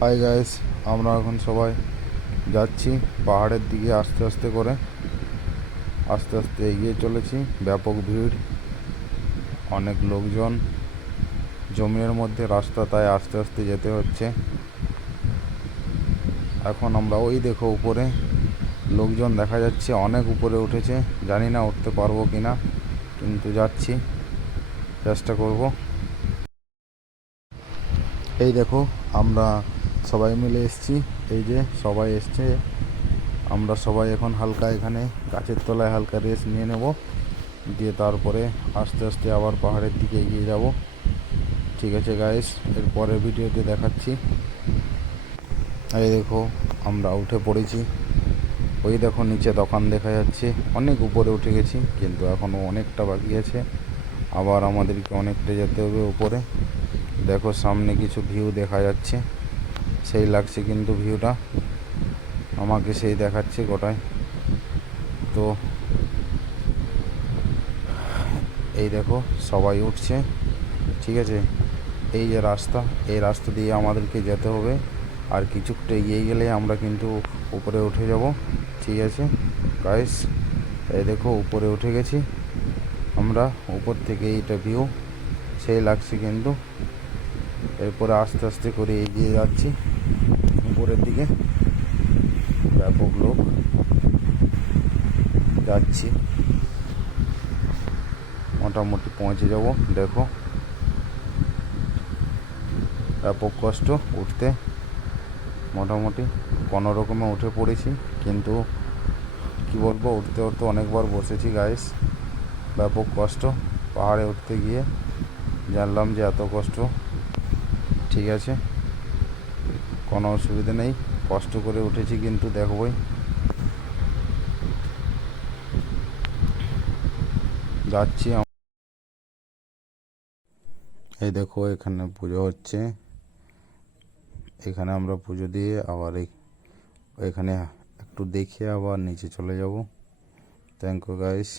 Hi guys, আমরা এখন সবাই যাচ্ছি পাহাড়ের দিকে আস্তে আস্তে করে। আস্তে আস্তে এগিয়ে চলেছি। ব্যাপক ভিড়, অনেক লোকজন, জমির মধ্যে রাস্তা, তাই আস্তে আস্তে যেতে হচ্ছে। এখন আমরা ওই দেখো উপরে লোকজন দেখা যাচ্ছে, অনেক উপরে উঠেছে। জানি না উঠতে পারবো কি না, কিন্তু যাচ্ছি, চেষ্টা করব। এই দেখো আমরা সবাই মিলে এসছি, এই যে সবাই এসছে। আমরা সবাই এখন হালকা এখানে গাছের তলায় হালকা রেস্ট নিয়ে নেব, দিয়ে তারপরে আস্তে আস্তে আবার পাহাড়ের দিকে এগিয়ে যাব। ঠিক আছে গাইস, এর পরের ভিডিওতে দেখাচ্ছি। এই দেখো আমরা উঠে পড়েছি। ওই দেখো নিচে দোকান দেখা যাচ্ছে। অনেক উপরে উঠে গেছি, কিন্তু এখনও অনেকটা বাকি আছে। আবার আমাদেরকে অনেকটা যেতে হবে উপরে। দেখো সামনে কিছু ভিউ দেখা যাচ্ছে, সেই লাগছে কিন্তু ভিউটা আমাকে, সেই দেখাচ্ছে গোটায়। তো এই দেখো সবাই উঠছে। ঠিক আছে, এই যে রাস্তা, এই রাস্তা দিয়ে আমাদেরকে যেতে হবে। আর কিছুটা এগিয়ে গেলে আমরা কিন্তু উপরে উঠে যাব। ঠিক আছে গাইস, এই দেখো উপরে উঠে গেছি আমরা। উপর থেকে এইটা ভিউ সেই লাগছে কিন্তু। এরপরে আস্তে আস্তে করে এগিয়ে যাচ্ছি উপরের দিকে। ব্যাপক লোক যাচ্ছি, মোটামুটি পৌঁছে যাব। দেখো ব্যাপক কষ্ট উঠতে, মোটামুটি কোনো রকমে উঠে পড়েছি। কিন্তু কি বলবো, উঠতে উঠতে অনেকবার বসেছি গাইস। ব্যাপক কষ্ট পাহাড়ে উঠতে গিয়ে জানলাম যে এত কষ্ট। ঠিক আছে, কোনো অসুবিধা নেই, কষ্ট করে উঠেছি কিন্তু দেখবই। যাচ্ছি। এই দেখো এখানে পুজো হচ্ছে। এখানে আমরা পুজো দিয়ে আবার এখানে একটু দেখে আবার নিচে চলে যাব। Thank you guys.